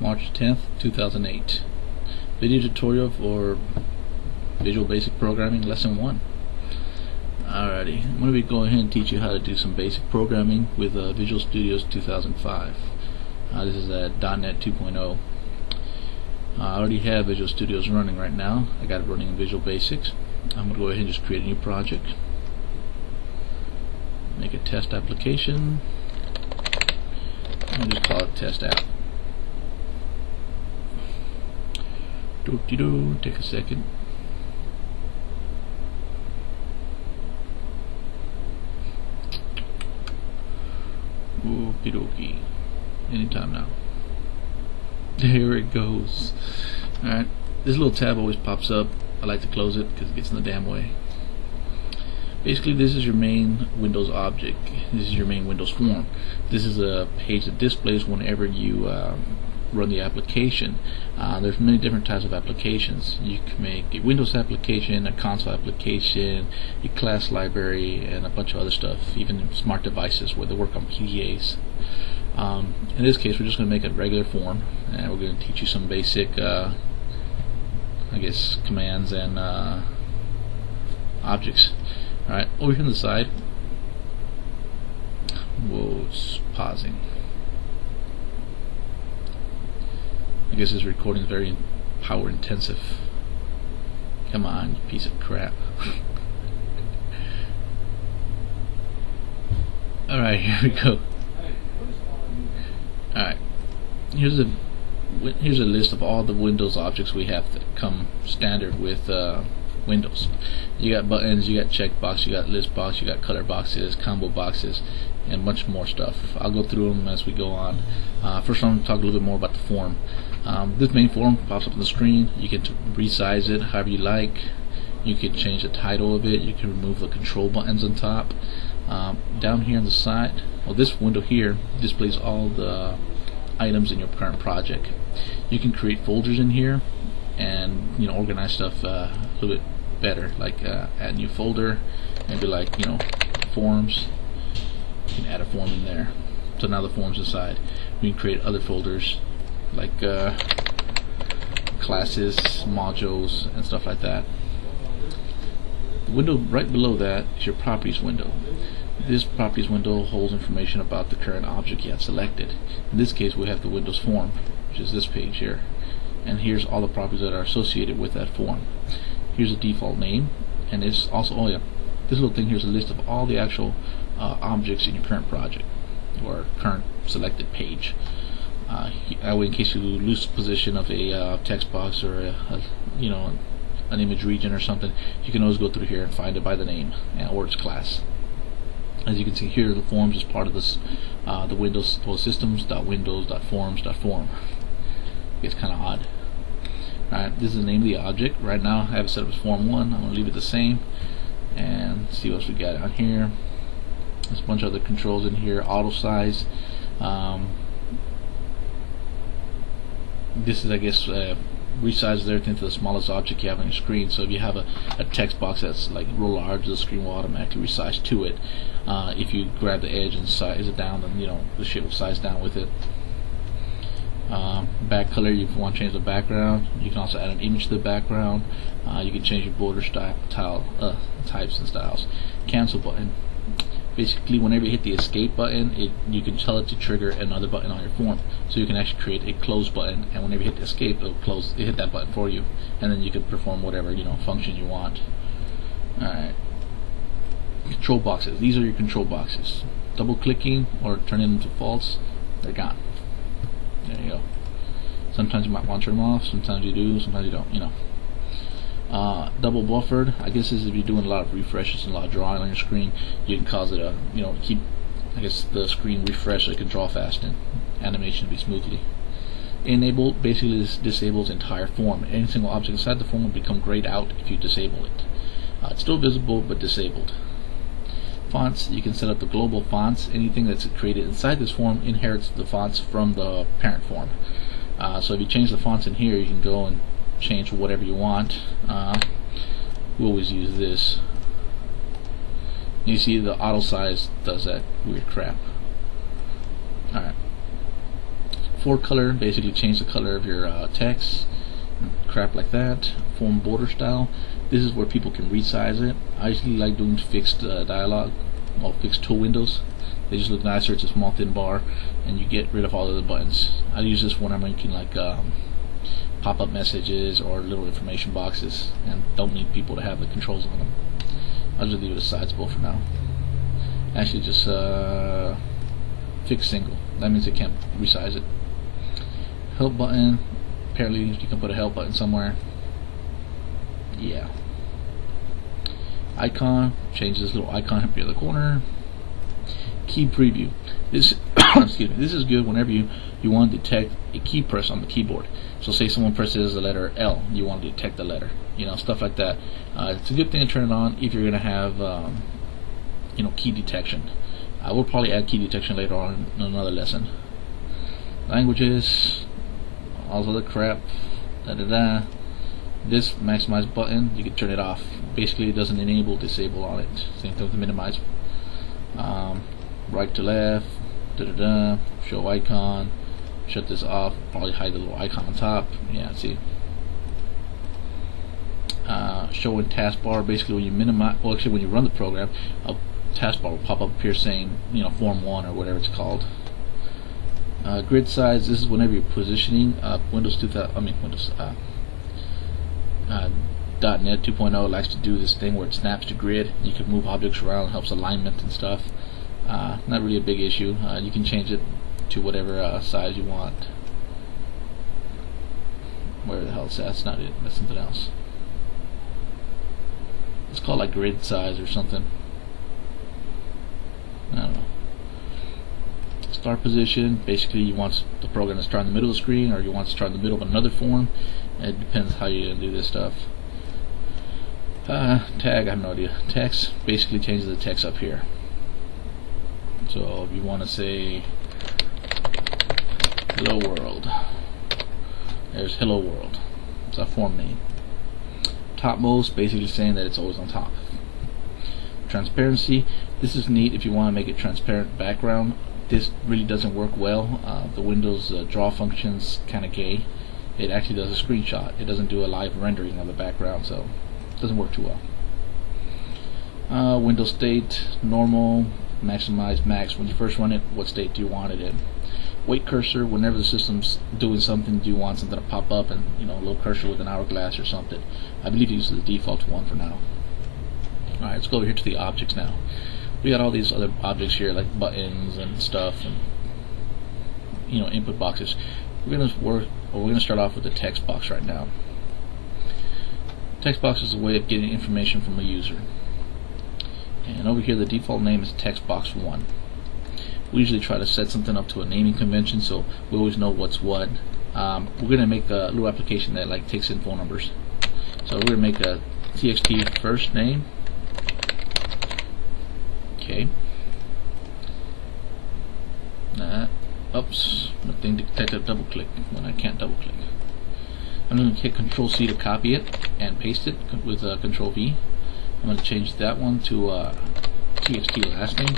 March 10th, 2008. Video tutorial for Visual Basic Programming Lesson 1. Alrighty, I'm going to be going ahead and teach you how to do some basic programming with Visual Studios 2005. This is .NET 2.0. I already have Visual Studios running right now. I got it running in Visual Basics. I'm going to go ahead and just create a new project. Make a test application. And just call it test app. Doop-de-doo, take a second. Okie dokie. Anytime now. There it goes. Alright, this little tab always pops up. I like to close it because it gets in the damn way. Basically, this is your main Windows object. This is your main Windows form. This is a page that displays whenever you run the application. There's many different types of applications. You can make a Windows application, a console application, a class library, and a bunch of other stuff, even smart devices where they work on PDAs. In this case, we're just going to make a regular form, and we're going to teach you some basic commands and objects. Alright, over here on the side, whoa, it's pausing. I guess this recording is very power intensive. Come on, you piece of crap. Alright, here we go. Alright, here's a list of all the Windows objects we have that come standard with Windows. You got buttons, you got checkbox, you got list box, you got color boxes, combo boxes, and much more stuff. I'll go through them as we go on. First, I'm going to talk a little bit more about the form. This main form pops up on the screen. You can resize it however you like. You can change the title of it. You can remove the control buttons on top. Down here on the side, well, this window here displays all the items in your current project. You can create folders in here and organize stuff a little bit better, like add a new folder, maybe like forms. You can add a form in there, so now the form's inside. We can create other folders like classes, modules, and stuff like that. The window right below that is your properties window. This properties window holds information about the current object you have selected. In this case, we have the Windows form, which is this page here, and here's all the properties that are associated with that form. Here's a default name, and it's also, oh yeah, this little thing here is a list of all the actual objects in your current project or current selected page. That way, in case you lose position of a text box or an image region or something, you can always go through here and find it by the name or its class. As you can see here, the forms is part of this the Windows systems.windows.forms.form. It's kind of odd. Alright, this is the name of the object. Right now I have it set up as form 1. I'm going to leave it the same and see what else we got on here. There's a bunch of other controls in here. Auto size. This is, I guess, resizes everything to the smallest object you have on your screen. So if you have a text box that's like real large, the screen will automatically resize to it. If you grab the edge and size it down, then the shape will size down with it. Back color, if you want to change the background, you can also add an image to the background. You can change your border types and styles. Cancel button. Basically, whenever you hit the escape button, you can tell it to trigger another button on your form. So you can actually create a close button, and whenever you hit the escape, it'll hit that button for you, and then you can perform whatever function you want. Alright. Control boxes. These are your control boxes. Double clicking or turning them to false, they're gone. There you go. Sometimes you might want to turn them off, sometimes you do, sometimes you don't, double buffered, I guess is if you're doing a lot of refreshes and a lot of drawing on your screen, you can cause it to keep the screen refresh so it can draw fast and animation to be smoothly. Enable basically this disables the entire form. Any single object inside the form will become grayed out if you disable it. It's still visible but disabled. Fonts, you can set up the global fonts. Anything that's created inside this form inherits the fonts from the parent form. So if you change the fonts in here, you can go and change whatever you want. We always use this. You see the auto size does that weird crap. Alright. For color, basically change the color of your text, crap like that. Form border style. This is where people can resize it. I usually like doing fixed dialog or fixed tool windows. They just look nicer. It's a small thin bar, and you get rid of all of the buttons. I use this when I'm making like pop-up messages or little information boxes, and don't need people to have the controls on them. I'll just leave it as sidespool for now. Actually, just fix single. That means it can't resize it. Help button. Apparently, you can put a help button somewhere. Yeah. Icon. Change this little icon up here in the corner. Key preview. This excuse me. This is good whenever you want to detect a key press on the keyboard. So say someone presses the letter L, you want to detect the letter. Stuff like that. It's a good thing to turn it on if you're going to have key detection. I will probably add key detection later on in another lesson. Languages, all the crap. This maximize button, you can turn it off. Basically, it doesn't enable, disable on it. Same thing with the minimize. Right to left, show icon, shut this off, probably hide the little icon on top. Yeah, see. Show in taskbar, basically when you minimize, well actually when you run the program, a taskbar will pop up here saying, form 1 or whatever it's called. Grid size, this is whenever you're positioning. Windows .NET 2.0 likes to do this thing where it snaps to grid. You can move objects around, helps alignment and stuff. Not really a big issue. You can change it to whatever size you want. Where the hell is that? That's not it. That's something else. It's called like grid size or something. I don't know. Start position. Basically, you want the program to start in the middle of the screen, or you want to start in the middle of another form. It depends how you're gonna do this stuff. Tag, I have no idea. Text basically changes the text up here. So if you want to say hello world, there's hello world. It's a form name. Topmost, basically saying that it's always on top. Transparency, this is neat if you want to make it transparent background. This really doesn't work well. The Windows draw function's kind of gay. It actually does a screenshot. It doesn't do a live rendering of the background, so it doesn't work too well. Windows state, normal, maximize, max. When you first run it, what state do you want it in? Wait cursor, whenever the system's doing something, do you want something to pop up and a little cursor with an hourglass or something? I believe it uses the default one for now. Alright, let's go over here to the objects now. We got all these other objects here like buttons and stuff and input boxes. We're gonna start off with the text box right now. Text box is a way of getting information from a user. And over here the default name is Textbox 1. We usually try to set something up to a naming convention so we always know what's what. We're gonna make a little application that takes in phone numbers. So we're gonna make a txt first name. Okay. Oops, nothing detected. Double click when I can't double click. I'm going to hit Control C to copy it and paste it with Control V. I'm going to change that one to txt last name.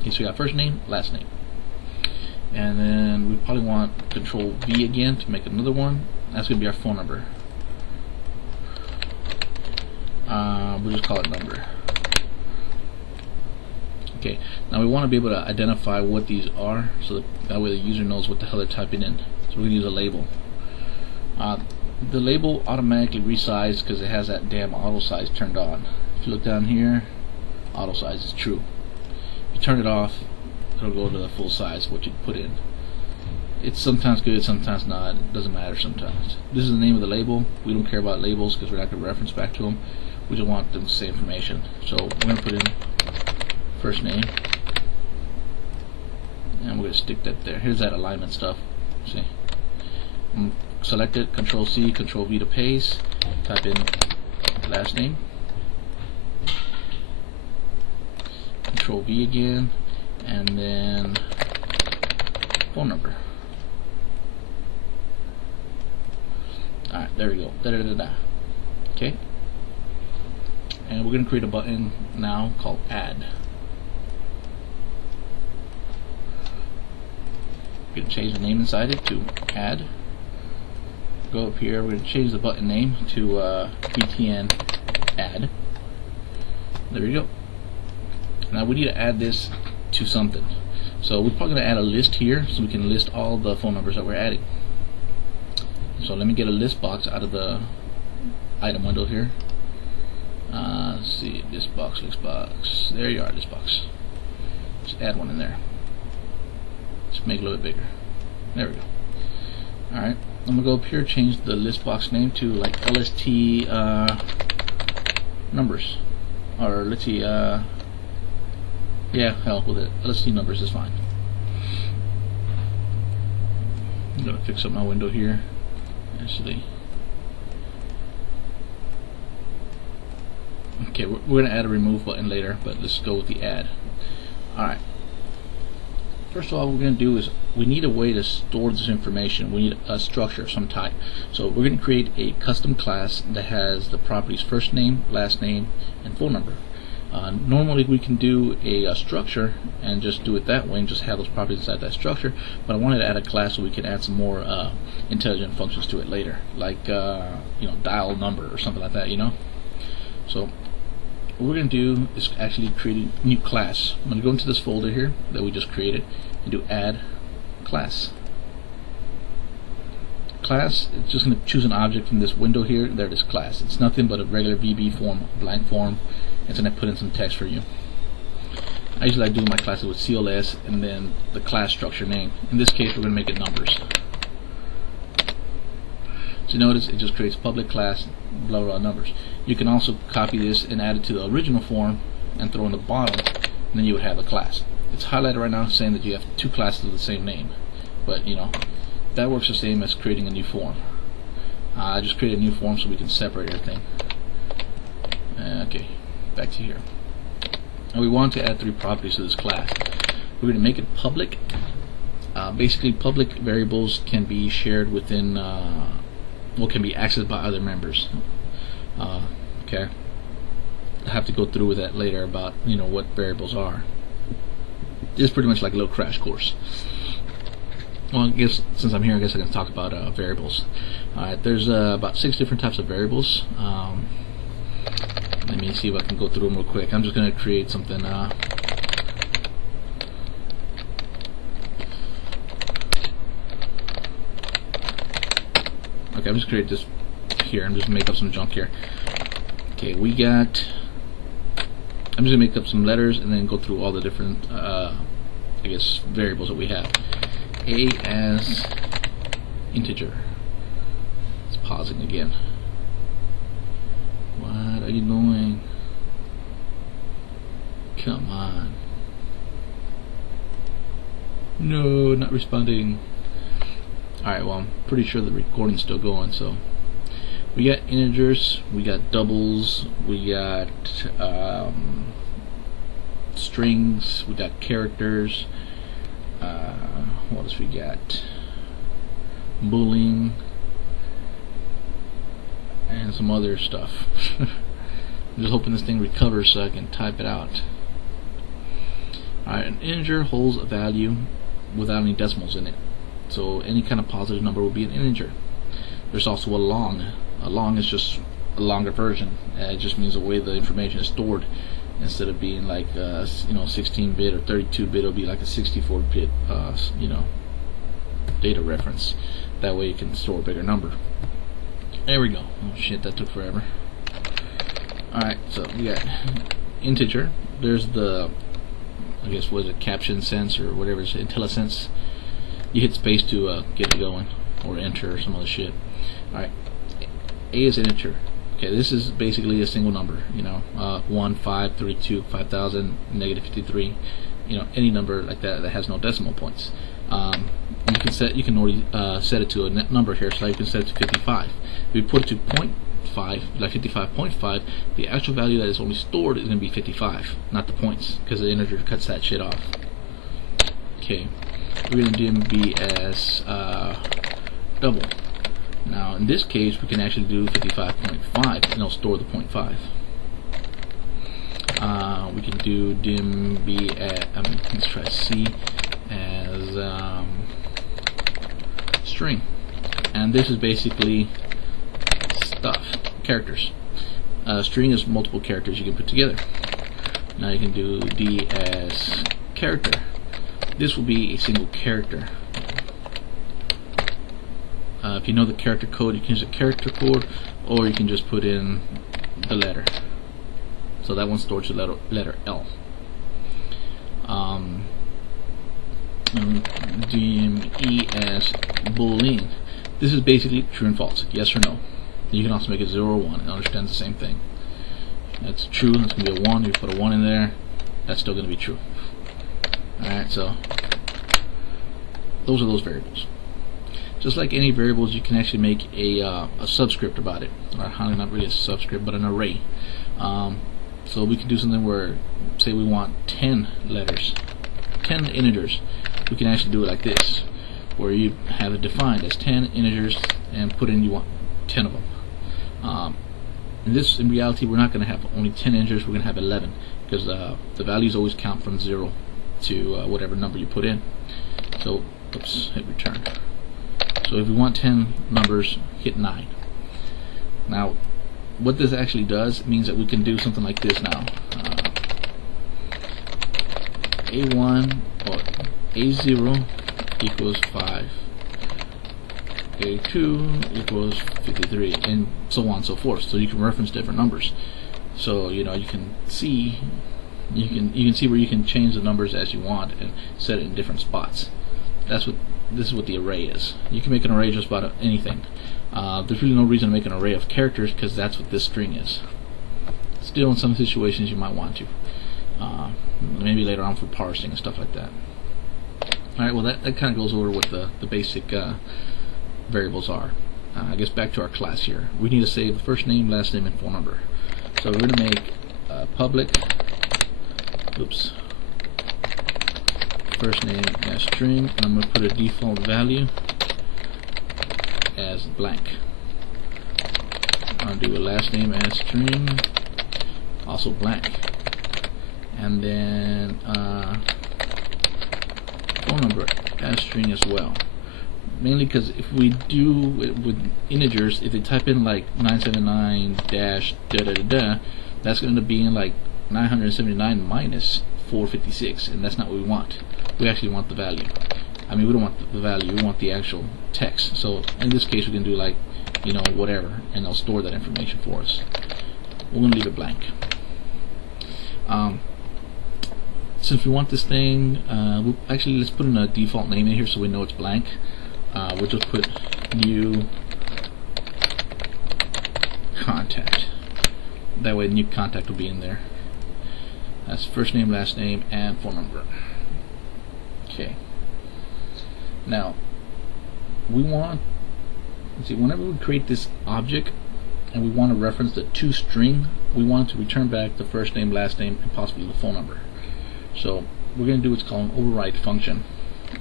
Okay, so we got first name, last name, and then we probably want Control V again to make another one. That's going to be our phone number. We'll just call it number. Okay, now we want to be able to identify what these are, so that way the user knows what the hell they're typing in. So we're going to use a label. The label automatically resizes because it has that damn auto size turned on. If you look down here, auto size is true. If you turn it off, it'll go to the full size what you put in. It's sometimes good, sometimes not. It doesn't matter sometimes. This is the name of the label. We don't care about labels because we're not going to reference back to them. We just want them to say information. So we're going to put in first name, and we're going to stick that there. Here's that alignment stuff. See, select it, Control C, Control V to paste. Type in last name, Control V again, and then phone number. Alright, there we go. Okay, and we're going to create a button now called Add. We're going to change the name inside it to add. Go up here, we're going to change the button name to BTN add. There we go. Now we need to add this to something. So we're probably going to add a list here so we can list all the phone numbers that we're adding. So let me get a list box out of the item window here. Let's see, list box. There you are, list box. Just add one in there. Just make it a little bit bigger. There we go. Alright, I'm going to go up here, change the list box name to like LST numbers. Or let's see, yeah, hell with it. LST numbers is fine. I'm going to fix up my window here. Actually, okay, we're going to add a remove button later, but let's go with the add. Alright, first of all, what we're going to do is we need a way to store this information. We need a structure of some type. So we're going to create a custom class that has the property's first name, last name, and phone number. Normally we can do a structure and just do it that way and just have those properties inside that structure, but I wanted to add a class so we can add some more intelligent functions to it later, like you know, dial number or something like that, you know. So what we're going to do is actually create a new class. I'm going to go into this folder here that we just created and do add class. Class, it's just going to choose an object from this window here. There it is, class. It's nothing but a regular VB form, a blank form. It's going to put in some text for you. I usually like doing my classes with CLS and then the class structure name. In this case, we're going to make it numbers. So notice it just creates public class, blah blah numbers. You can also copy this and add it to the original form and throw in the bottom, and then you would have a class. It's highlighted right now saying that you have two classes of the same name, but you know, that works the same as creating a new form. I just created a new form so we can separate everything. Okay, back to here. And we want to add 3 properties to this class. We're going to make it public. Basically, public variables can be shared within, well, can be accessed by other members. Okay, I have to go through with that later about, you know, what variables are. It's pretty much like a little crash course. Well, I guess since I'm here, I guess I can talk about variables. Alright, there's about 6 different types of variables. Let me see if I can go through them real quick. I'm just going to create something. Okay, I'm just create this here. I'm just make up some junk here. Okay, we got. I'm just gonna make up some letters and then go through all the different, I guess, variables that we have. A as integer. It's pausing again. What are you doing? Come on. No, not responding. Alright, well, I'm pretty sure the recording's still going, so. We got integers, we got doubles, we got strings, we got characters, what else we got? Boolean, and some other stuff. I'm just hoping this thing recovers so I can type it out. Alright, an integer holds a value without any decimals in it. So any kind of positive number will be an integer. There's also a long. A long is just a longer version. It just means the way the information is stored. Instead of being like you know, 16-bit or 32-bit, it'll be like a 64-bit you know, data reference. That way you can store a bigger number. There we go. Oh shit, that took forever. Alright, so we got integer. There's the, I guess, what is it, caption sense or whatever it's IntelliSense. You hit space to get it going, or enter or some other shit. Alright, A is integer. Okay, this is basically a single number, you know, 1, 5, 32, 5,000, negative 53, you know, any number like that that has no decimal points. You can already set it to a number here, so you can set it to 55. If you put it to 0.5, like 55.5, the actual value that is only stored is going to be 55, not the points, because the integer cuts that shit off. Okay, we're going to do B as double. Now in this case we can actually do 55.5 and it'll store the 0.5. We can do dim B at let's try C as string, and this is basically stuff, characters. String is multiple characters you can put together. Now you can do D as character. This will be a single character. If you know the character code, you can use a character code, or you can just put in the letter. So that one stores the letter L. DME as boolean. This is basically true and false, yes or no. You can also make it 0 or 1. It understands the same thing. That's true. That's going to be a 1. If you put a 1 in there, that's still going to be true. Alright, so those are those variables. Just like any variables, you can actually make a subscript about it. Or not really a subscript, but an array. So we can do something where, say we want 10 letters, 10 integers. We can actually do it like this, where you have it defined as 10 integers and put in you want 10 of them. In reality, we're not going to have only 10 integers, we're going to have 11, because the values always count from 0 to whatever number you put in. So, oops, hit return. So if you want 10 numbers, hit 9. Now, what this actually does means that we can do something like this now. A1 or A0 equals 5. A2 equals 53, and so on and so forth. So you can reference different numbers. So you can see you can see where you can change the numbers as you want and set it in different spots. This is what the array is. You can make an array just about anything. There's really no reason to make an array of characters, because that's what this string is. Still, in some situations you might want to. Maybe later on for parsing and stuff like that. Alright, well that kind of goes over what the basic variables are. I guess back to our class here. We need to save the first name, last name, and phone number. So we're going to make public, first name as string, and I'm going to put a default value as blank. I'm going to do a last name as string, also blank, and then phone number as string as well. Mainly because if we do it with integers, if they type in like 979 dash da da da da, that's going to be in like 979 minus 456, and that's not what we want. We actually want the value. I mean, we don't want the value, we want the actual text. So in this case, we can do like, whatever, and they'll store that information for us. We're going to leave it blank. Since we want this thing, actually let's put in a default name in here so we know it's blank. We'll just put new contact. That way new contact will be in there. That's first name, last name, and phone number. Okay. Now, we want, whenever we create this object and we want to reference the toString, we want to return back the first name, last name, and possibly the phone number. So we're going to do what's called an override function.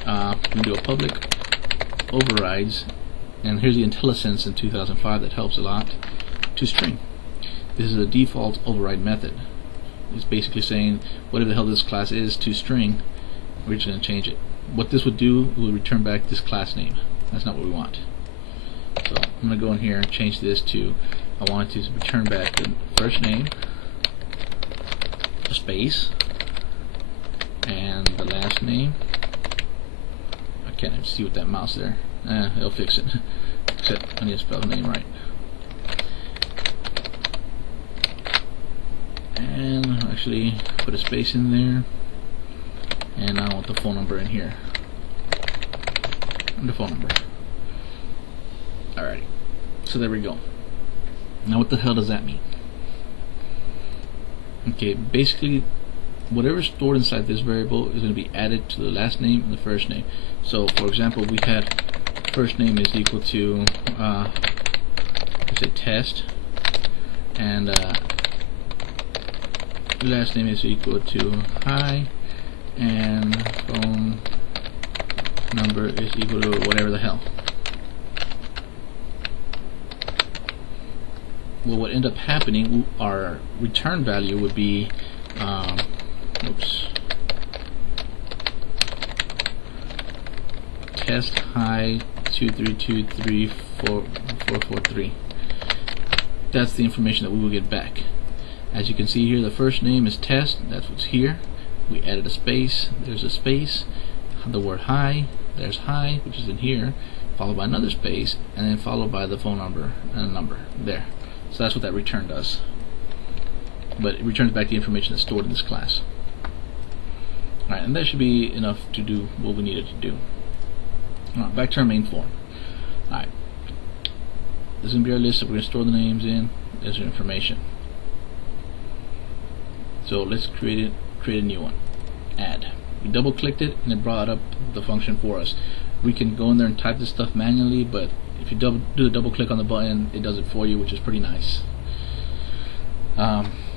We're going to do a public overrides, and here's the IntelliSense in 2005 that helps a lot, toString. This is a default override method. It's basically saying whatever the hell this class is, toString, we're just going to change it. What this would do will return back this class name. That's not what we want. So I'm going to go in here and change this to, I want it to return back the first name, a space, and the last name. I can't even see with that mouse there. It'll fix it. Except I need to spell the name right. And actually put a space in there. And I want the phone number in here. And the phone number. Alrighty. So there we go. Now what the hell does that mean? Okay, basically whatever's stored inside this variable is going to be added to the last name and the first name. So for example, we had first name is equal to let's say test, and last name is equal to hi, and phone number is equal to whatever the hell. Well, what ended up happening, our return value would be test hi 2323443. That's the information that we will get back. As you can see here, the first name is test. That's what's here. We added a space. There's a space. The word hi. There's hi, which is in here, followed by another space, and then followed by the phone number and a number there. So that's what that return does. But it returns back the information that's stored in this class. Alright, and that should be enough to do what we needed to do. Alright, back to our main form. Alright, this is going to be our list that we're going to store the names in as information. So let's create a new one. Add. We double clicked it and it brought up the function for us. We can go in there and type this stuff manually, but if you do the double click on the button, it does it for you, which is pretty nice.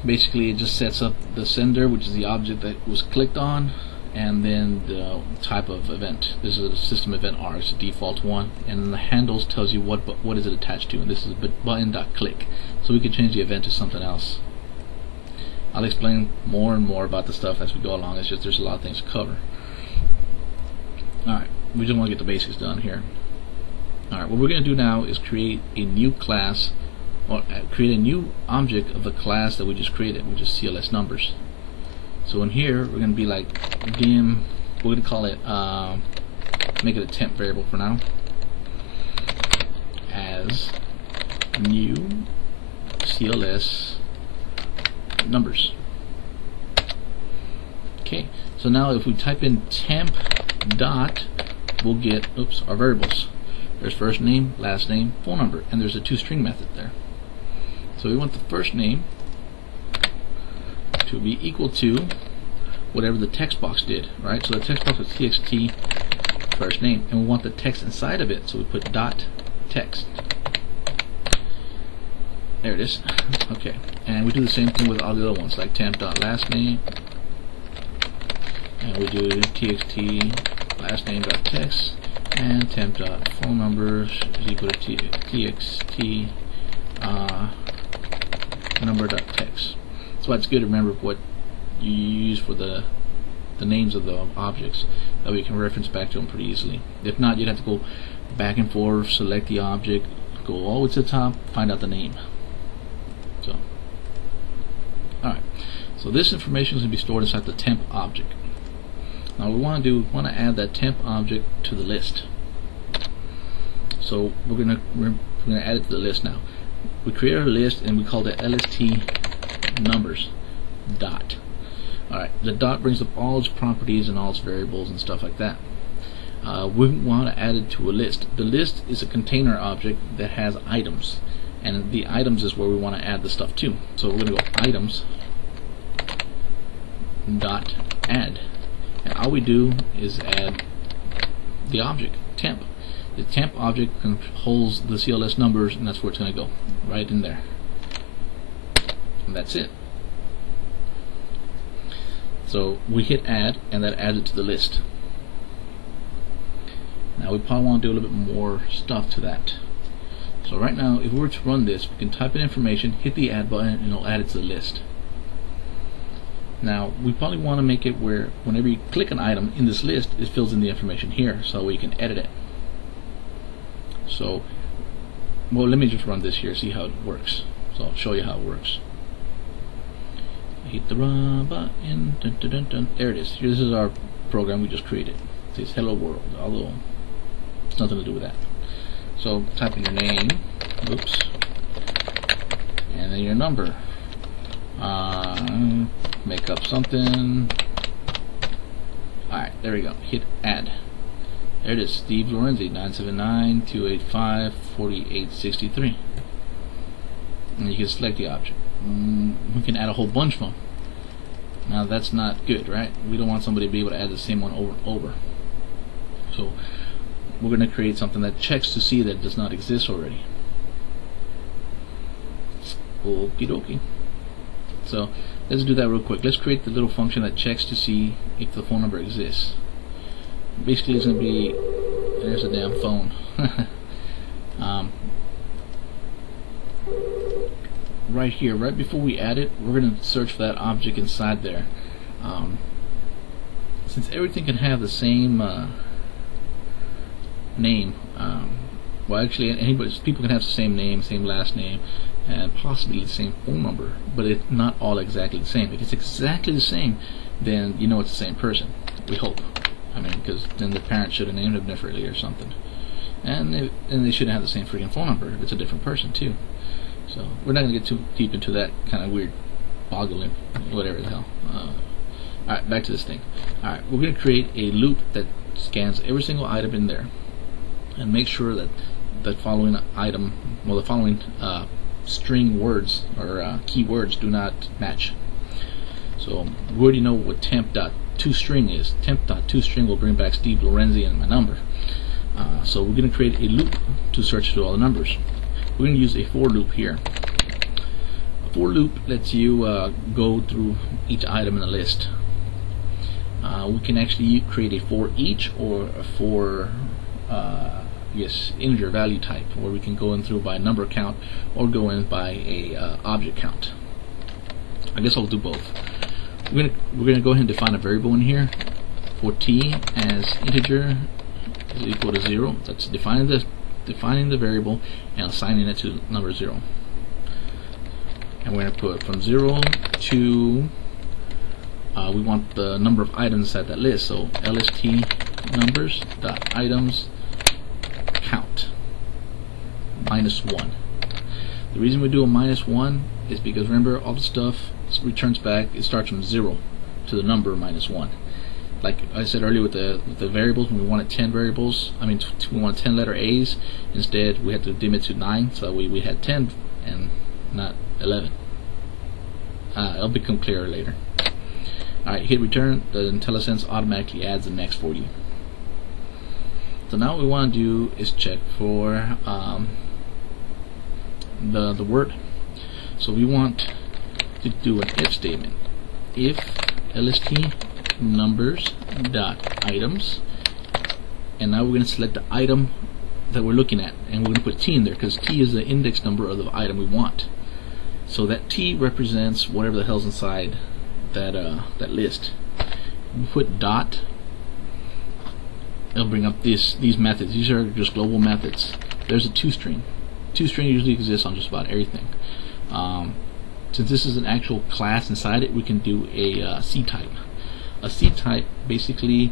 Basically, it just sets up the sender, which is the object that was clicked on, and then the type of event. This is a system event R, it's a default one, and then the handles tells you what is it attached to, and this is button.click. So we can change the event to something else. I'll explain more and more about the stuff as we go along. It's just there's a lot of things to cover. Alright, we just want to get the basics done here. Alright, what we're going to do now is create a new class, or create a new object of the class that we just created, which is CLS numbers. So in here, we're going to be like dim, we're going to call it, make it a temp variable for now, as new CLS numbers. Okay, so now if we type in temp dot, we'll get our variables. There's first name, last name, phone number, and there's a toString method there. So we want the first name to be equal to whatever the text box did, right? So the text box was txt first name, and we want the text inside of it, so we put dot text. There it is. Okay, and we do the same thing with all the other ones, like temp dot last name, and we do txt last name dot text, and temp dot phone numbers is equal to txt number dot text. So it's good to remember what you use for the names of the objects, that we can reference back to them pretty easily. If not, you'd have to go back and forth, select the object, go all the way to the top, find out the name. So, alright, so this information is going to be stored inside the temp object. Now what we want to add that temp object to the list. So we're going to add it to the list now. We create our list and we call it LST numbers dot. Alright, the dot brings up all its properties and all its variables and stuff like that. We want to add it to a list. The list is a container object that has items, and the items is where we want to add the stuff to. So we're going to go items dot add, and all we do is add the object temp. The temp object holds the CLS numbers, and that's where it's going to go, right in there. And that's it. So we hit add, and that adds it to the list. Now we probably want to do a little bit more stuff to that. So right now, if we were to run this, we can type in information, hit the add button, and it'll add it to the list. Now we probably want to make it where whenever you click an item in this list, it fills in the information here, so we can edit it. So, well, let me just run this here, see how it works. So I'll show you how it works. Hit the run button, dun, dun, dun, dun. There it is. Here, this is our program we just created. It says hello world, although it's nothing to do with that. So type in your name, oops, and then your number. Make up something. Alright, there we go. Hit add. There it is, Steve Lorenzi, 979-285-4863. And you can select the object. We can add a whole bunch of them. Now that's not good, right? We don't want somebody to be able to add the same one over and over. So we're going to create something that checks to see that it does not exist already. Okie dokie. So let's do that real quick. Let's create the little function that checks to see if the phone number exists. Basically it's going to be, there's a damn phone. Right here, right before we add it, we're going to search for that object inside there. Since everything can have the same name. Well, actually, people can have the same name, same last name, and possibly the same phone number, but it's not all exactly the same. If it's exactly the same, then you know it's the same person. We hope. I mean, because then the parent should have named them differently or something, and they shouldn't have the same freaking phone number if it's a different person too. So we're not going to get too deep into that kind of weird boggling, whatever the hell. Alright, back to this thing. Alright, we're going to create a loop that scans every single item in there and make sure that the following item, well, the following string words or keywords do not match. So we already know what temp.toString is. Temp.toString will bring back Steve Lorenzi and my number. So we're going to create a loop to search through all the numbers. We're going to use a for loop here. A for loop lets you go through each item in the list. We can actually create a for each or a for integer value type, where we can go in through by number count or go in by a object count. I guess I'll do both. We're gonna go ahead and define a variable in here for t as integer is equal to 0. That's defining the variable and assigning it to number 0. And we're gonna put from 0 to we want the number of items at that list, so lst numbers dot items count -1. The reason we do a -1 is because remember, all the stuff returns back, it starts from 0 to the number -1. Like I said earlier with the variables, when we wanted 10 variables, we wanted 10 letter A's. Instead, we had to dim it to 9, so that way we had 10 and not 11. It'll become clearer later. Alright, hit return. The IntelliSense automatically adds the next for you. So now what we want to do is check for the word. So we want to do an if statement. If lst numbers dot items, and now we're going to select the item that we're looking at, and we're going to put t in there because t is the index number of the item we want. So that t represents whatever the hell's inside that list. We put dot. It'll bring up these methods. These are just global methods. There's a toString. toString usually exists on just about everything. Since this is an actual class inside it, we can do a C type. A C type basically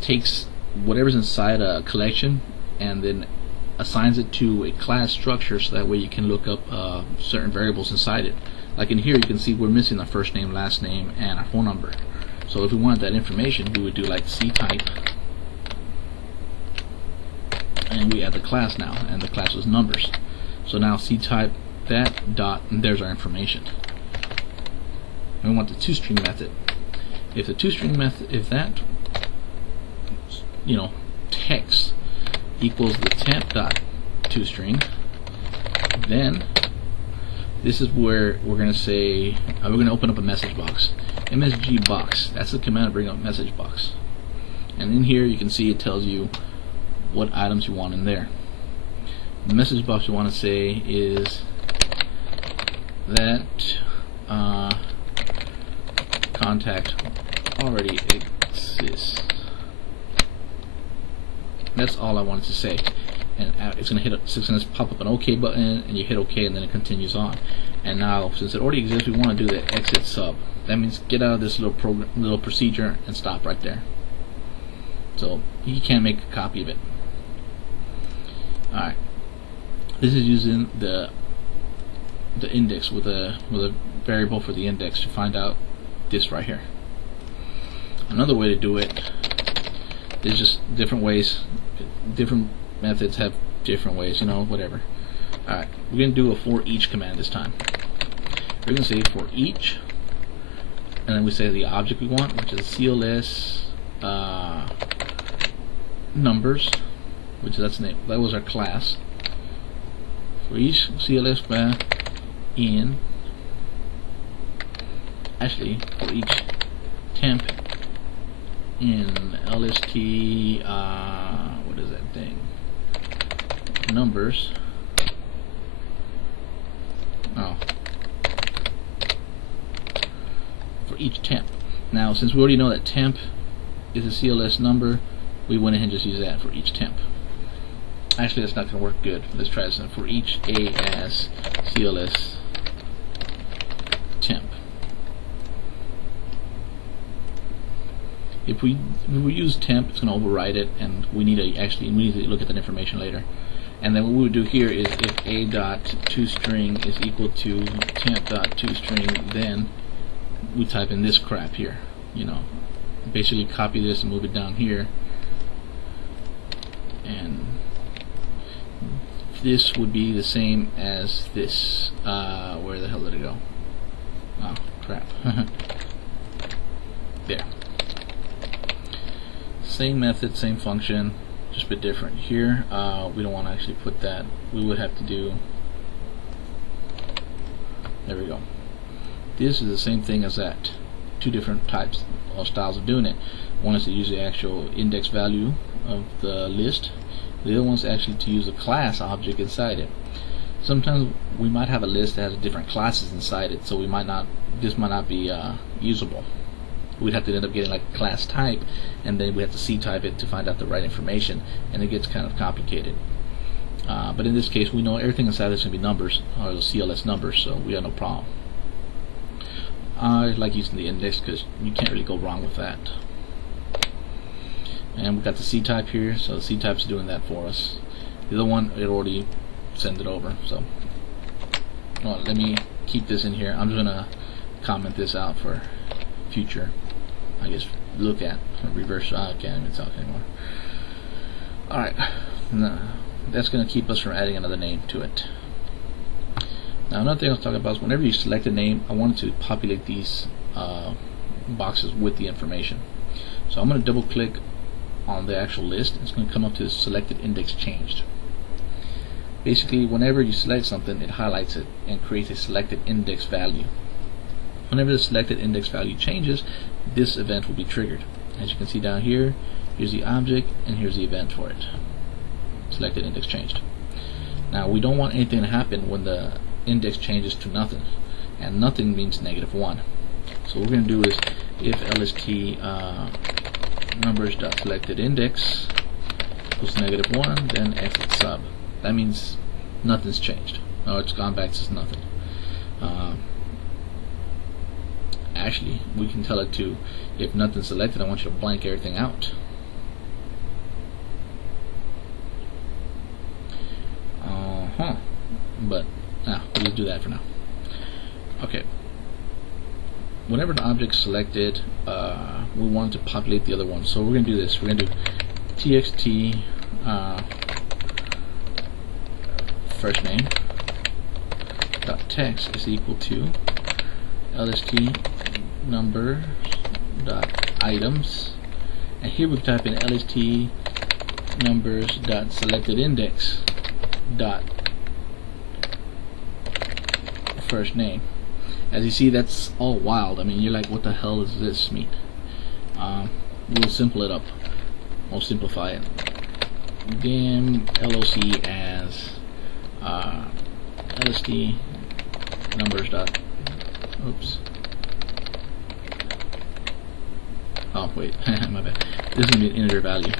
takes whatever's inside a collection and then assigns it to a class structure, so that way you can look up certain variables inside it. Like in here, you can see we're missing our first name, last name, and our phone number. So if we wanted that information, we would do like C type, and we add the class now, and the class was numbers. So now C type that dot, and there's our information. And we want the toString method. If the toString method, if that text equals the temp dot toString, then this is where we're going to say we're going to open up a message box. MSG box. That's the command to bring up message box. And in here you can see it tells you what items you want in there. The message box you want to say is that contact already exists. That's all I wanted to say. And it's going to pop up an OK button, and you hit OK, and then it continues on. And now, since it already exists, we want to do the exit sub. That means get out of this little procedure and stop right there. So you can't make a copy of it. Alright, this is using the index with a variable for the index to find out this right here. Another way to do it is just different ways. Different methods have different ways, whatever. Alright, we're going to do a for each command this time. We're going to say for each, and then we say the object we want, which is CLS numbers, which that was our class. For each CLS in, actually for each temp in LST what is that thing? Numbers. For each temp. Now, since we already know that temp is a CLS number, we went ahead and just used that for each temp. Actually, that's not going to work good. Let's try this. For each A as CLS temp. If we use temp, it's going to override it, and we need to look at that information later. And then what we would do here is if a dot toString is equal to temp dot toString, then we type in this crap here. You know, basically copy this and move it down here, and this would be the same as this. Where the hell did it go? Oh crap! There. Same method, same function, just a bit different. Here, we don't want to actually put that. We would have to do. There we go. This is the same thing as that. Two different types or styles of doing it. One is to use the actual index value of the list. The other one is actually to use a class object inside it. Sometimes we might have a list that has different classes inside it, so we might not. This might not be usable. We'd have to end up getting like a class type, and then we have to C-type it to find out the right information, and it gets kind of complicated. But in this case, we know everything inside is going to be numbers, or the CLS numbers, so we have no problem. I like using the index because you can't really go wrong with that. And we've got the C-type here, so the C-type's doing that for us. The other one, it already sent it over. So, well, let me keep this in here. I'm just gonna comment this out for future. I guess look at reverse. I can't even talk anymore. All right, that's gonna keep us from adding another name to it. Now, another thing I was talking about is whenever you select a name, I wanted to populate these boxes with the information. So I'm going to double click on the actual list. It's going to come up to the selected index changed. Basically, whenever you select something, it highlights it and creates a selected index value. Whenever the selected index value changes, this event will be triggered. As you can see down here, here's the object and here's the event for it. Selected index changed. Now, we don't want anything to happen when the index changes to nothing, and nothing means -1. So what we're going to do is if lst numbers.selectedIndex equals -1, then exit sub. That means nothing's changed. No, it's gone back to nothing. Actually, we can tell it to, if nothing's selected, I want you to blank everything out. But we'll just do that for now. Okay. Whenever an object's selected, we want to populate the other one. So we're going to do this. We're going to do txt first name dot text is equal to lst number dot items, and here we type in lst numbers dot selected index dot first name. As you see, that's all wild. I mean, you're like, what the hell does this mean? We'll simple it up. We'll simplify it. Dim LOC as LST numbers dot. Oops. Oh wait, my bad. This is gonna be an integer value.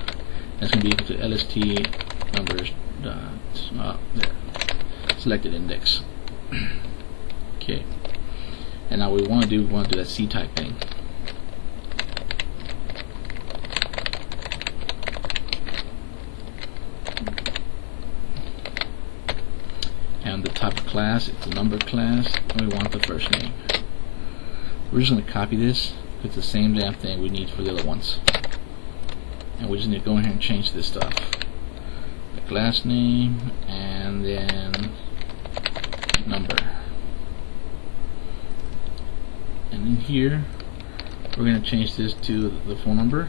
That's gonna be equal to LST numbers dot there. Selected index. Okay. And now we want to do that C-type thing. And the type of class, it's a number class, and we want the first name. We're just going to copy this. It's the same damn thing we need for the other ones. And we just need to go in here and change this stuff. The class name, and then number. And in here, we're going to change this to the phone number,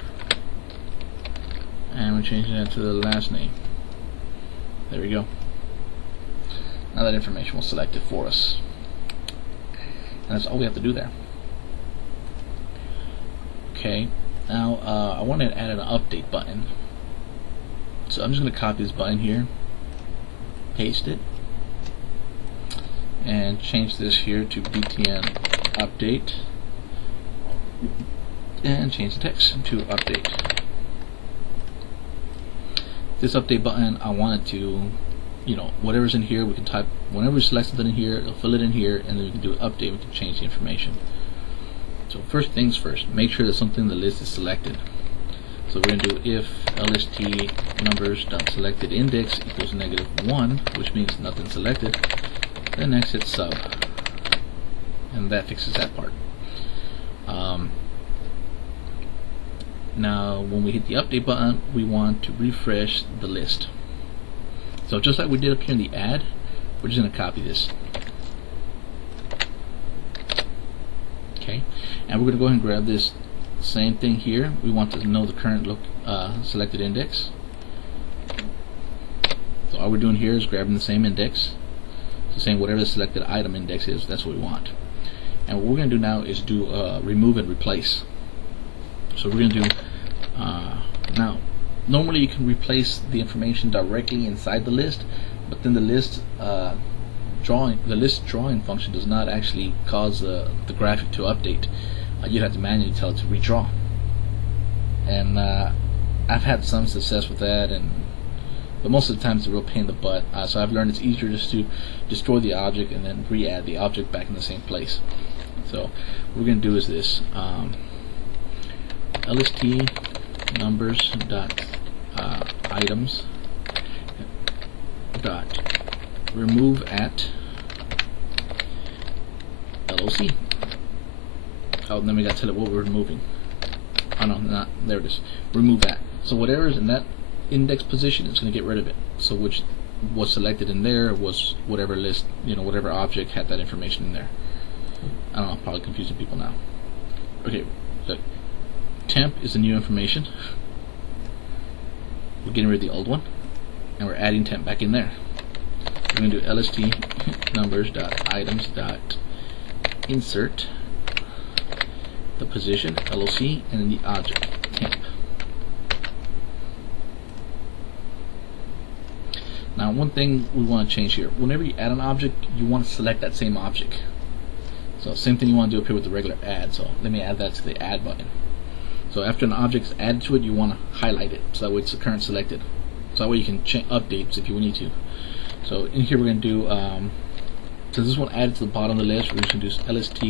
and we're changing that to the last name. There we go. Now that information will select it for us, and that's all we have to do there. Okay. Now I want to add an update button, so I'm just going to copy this button here, paste it, and change this here to btn update, and change the text to update. This update button, I want it to, whatever's in here, we can type, whenever we select something in here, it'll fill it in here, and then we can do an update, we can change the information. So first things first, make sure that something in the list is selected. So we're going to do if lst numbers.selected index equals -1, which means nothing selected, then next hit sub, and that fixes that part. Now when we hit the update button, we want to refresh the list. So just like we did up here in the add, we're just going to copy this. Okay, and we're going to go ahead and grab this same thing here. We want to know the current selected index. So all we're doing here is grabbing the same index, so saying whatever the selected item index is, that's what we want. And what we're going to do now is do remove and replace. So we're going to do now, normally you can replace the information directly inside the list, but then the list drawing function does not actually cause the graphic to update. You have to manually tell it to redraw, and I've had some success with that, but most of the time it's a real pain in the butt. So I've learned it's easier just to destroy the object and then re-add the object back in the same place. So what we're going to do is this: lst numbers dot items dot remove at loc. Oh, then we got to tell it what we're removing. Oh no, not there. It is. Remove that. So whatever is in that index position, it's going to get rid of it. So which was selected in there was whatever list, whatever object had that information in there. I don't know, probably confusing people now. Okay, look. Temp is the new information. We're getting rid of the old one, and we're adding temp back in there. We're going to do lst numbers.items.insert the position, loc, and then the object, temp. Now one thing we want to change here, whenever you add an object, you want to select that same object. So same thing you want to do up here with the regular add. So let me add that to the add button. So after an object is added to it, you want to highlight it, so that way it's the current selected. So that way you can updates if you need to. So in here we're going to do, since this one added to the bottom of the list, we're just going to do lst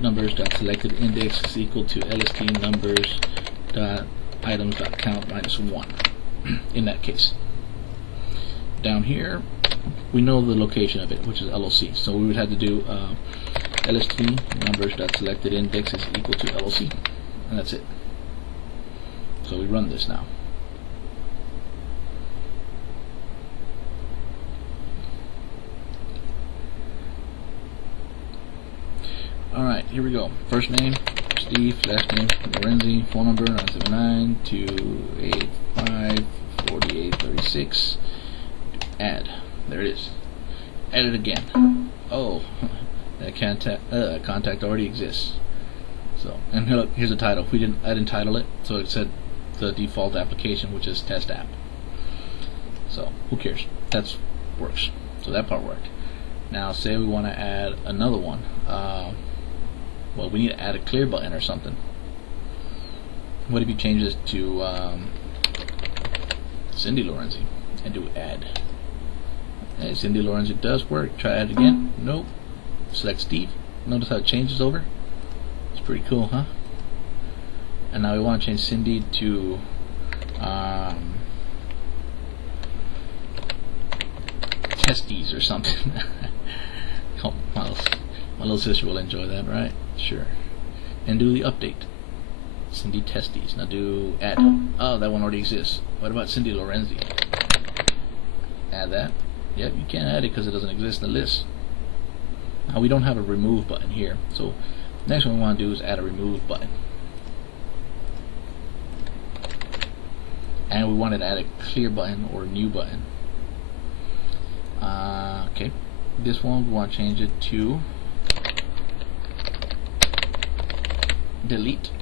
numbers.selected index is equal to lst numbers.items.count -1 in that case. Down here we know the location of it, which is loc, so we would have to do lst numbers.selected index is equal to loc, and that's it. So we run this now. Alright, here we go. First name, Steve. Last name, Lorenzi. Phone number, 979-285-4836. Add. There it is. Add it again. Oh, that contact already exists. So, and look, here's the title. I didn't title it, so it said the default application, which is test app. So, who cares? That works. So that part worked. Now, say we want to add another one. Well, we need to add a clear button or something. What if you change this to Cindy Lorenzi and do add? Hey, Cindy Lorenzi does work. Try it again. Nope. Select Steve. Notice how it changes over? It's pretty cool, huh? And now we want to change Cindy to testes or something. Oh, my little sister will enjoy that, right? Sure. And do the update. Cindy testes. Now do add. Oh, that one already exists. What about Cindy Lorenzi? Add that. Yep, you can't add it because it doesn't exist in the list. Now we don't have a remove button here, so next one we want to do is add a remove button. And we want to add a clear button or a new button. Okay, this one we want to change it to delete.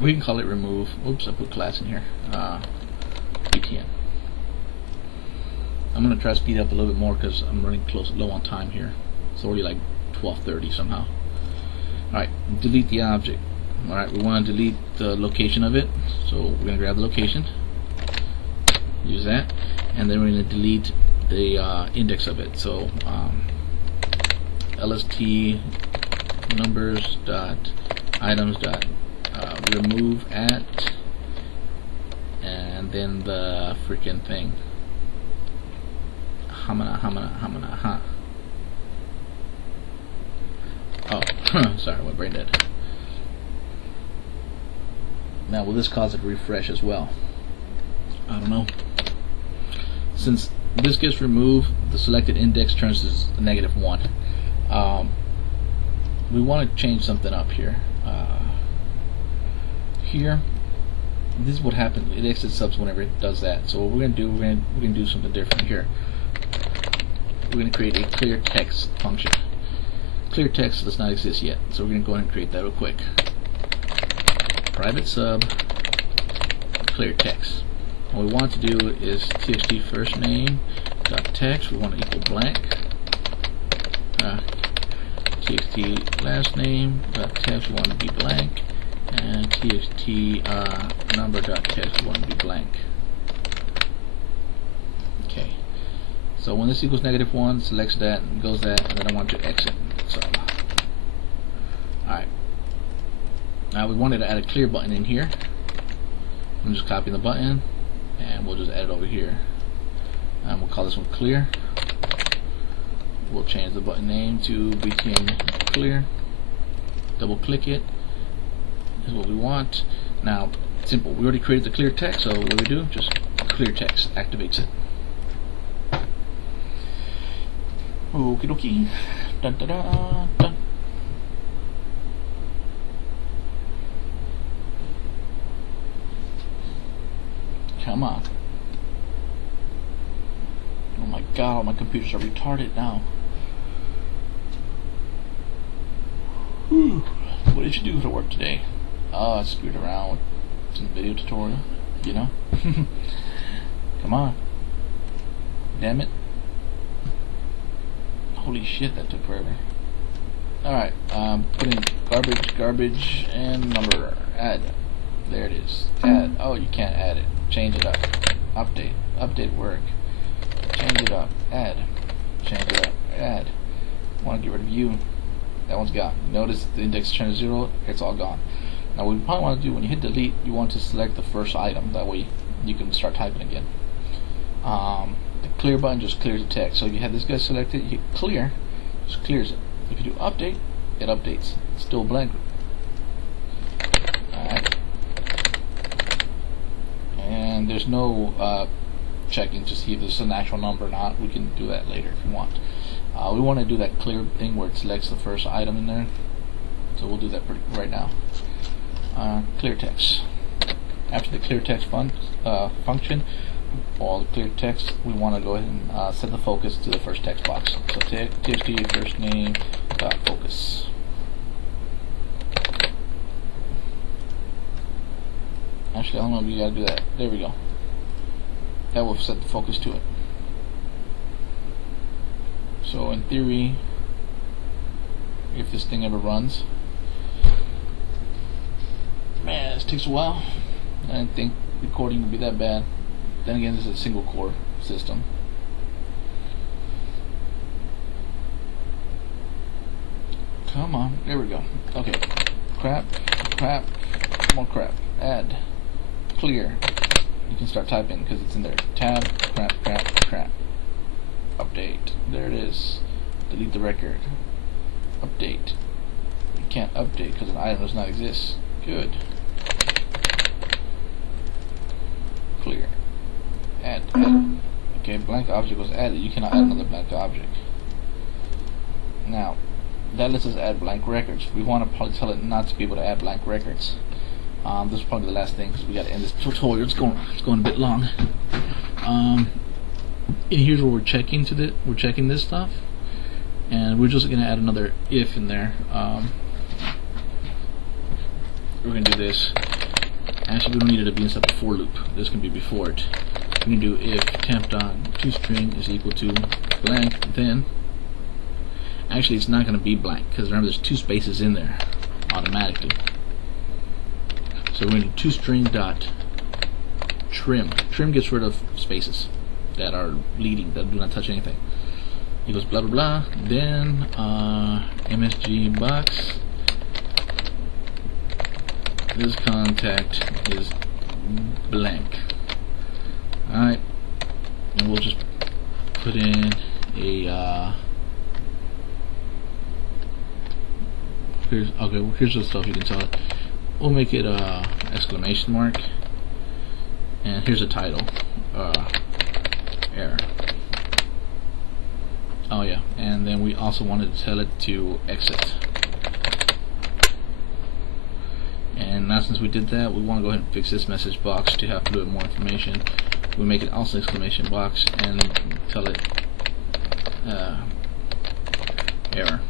We can call it remove. Oops, I put class in here. BTN. I'm gonna try to speed up a little bit more because I'm running low on time here. It's already like 12:30 somehow. All right, delete the object. Alright, we want to delete the location of it, so we're going to grab the location, use that, and then we're going to delete the index of it. So lst numbers dot items dot remove at, and then the freaking thing hamana ha. Oh, sorry, my brain dead. Now, will this cause it to refresh as well? I don't know. Since this gets removed, the selected index turns to -1. We want to change something up here. Here, this is what happens. It exits subs whenever it does that. So what we're going to do, we're going to do something different here. We're going to create a clear text function. Clear text does not exist yet, so we're going to go ahead and create that real quick. Private sub clear text. What we want to do is txt first name dot text. We want to equal blank. Txt last name dot text. We want to be blank, and txt number dot text. We want to be blank. Okay. So when this equals -1, selects that and goes that, and then I want to exit. So, alright. Now we wanted to add a clear button in here. I'm just copying the button, and we'll just add it over here. And we'll call this one clear. We'll change the button name to BTN clear. Double click it. This is what we want. Now, simple. We already created the clear text, so what do we do? Just clear text activates it. Okie dokie. Dun da da dun. Come on. Oh my god, all my computers are retarded now. Whew. What did you do for work today? Oh, I screwed around with some video tutorial, you know? Come on. Damn it. Holy shit, that took forever. Alright, put in garbage, and number. Add. There it is. Add. Oh, you can't add it. Change it up. Update work. Change it up. Add. Change it up. Add. Want to get rid of you. That one's gone. Notice the index turns 0. It's all gone. Now what you probably want to do when you hit delete, you want to select the first item. That way you can start typing again. The clear button just clears the text. So if you have this guy selected, you hit clear, just clears it. If you do update, it updates. It's still blank. Alright. And there's no checking to see if it's an actual number or not. We can do that later if you want. We want to do that clear thing where it selects the first item in there. So we'll do that right now. Clear text. After the clear text function, all the clear text, we want to go ahead and set the focus to the first text box. So txt first name dot focus. Actually, I don't know if you gotta do that. There we go. That will set the focus to it. So in theory, if this thing ever runs, man, this takes a while. I didn't think recording would be that bad. Then again, this is a single core system. Come on, there we go. Okay, crap, more crap. Add, clear. You can start typing because it's in there. Tab, crap. Update. There it is. Delete the record. Update. You can't update because an item does not exist. Good. Clear. Add. Okay, blank object was added. You cannot add another blank object. Now, that lets us add blank records. We want to probably tell it not to be able to add blank records. This is probably the last thing because we got to end this tutorial. It's going a bit long. And here's where we're checking we're checking this stuff, and we're just gonna add another if in there. We're gonna do this. Actually, we don't need it to be inside the for loop. This can be before it. We can do if temp.toString is equal to blank, then actually it's not gonna be blank because remember there's two spaces in there automatically. So we're going to toString dot trim. Trim gets rid of spaces that are leading, that do not touch anything. Equals blah blah blah. Then MSG box. This contact is blank. Alright, and we'll just put in a here's the stuff you can tell it. We'll make it exclamation mark, and here's a title, error. Oh yeah, and then we also wanted to tell it to exit. And now since we did that, we want to go ahead and fix this message box to have a little bit more information. We make it also exclamation box and tell it error.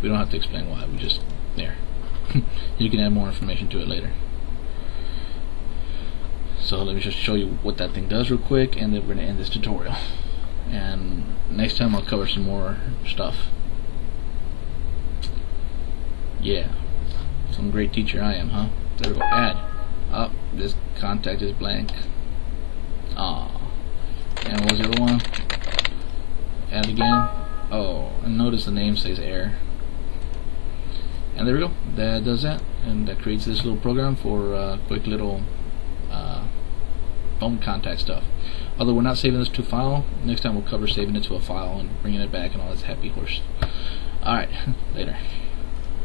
We don't have to explain why, we just there. You can add more information to it later. So let me just show you what that thing does real quick, and then we're going to end this tutorial. And next time I'll cover some more stuff. Yeah, some great teacher I am, huh? There we go. Add. Oh, this contact is blank. Ah. And what was the other one? Add again. Oh, and notice the name says error. And there we go. That does that, and that creates this little program for quick little phone contact stuff. Although we're not saving this to a file, next time we'll cover saving it to a file and bringing it back and all this happy horse. Alright, later.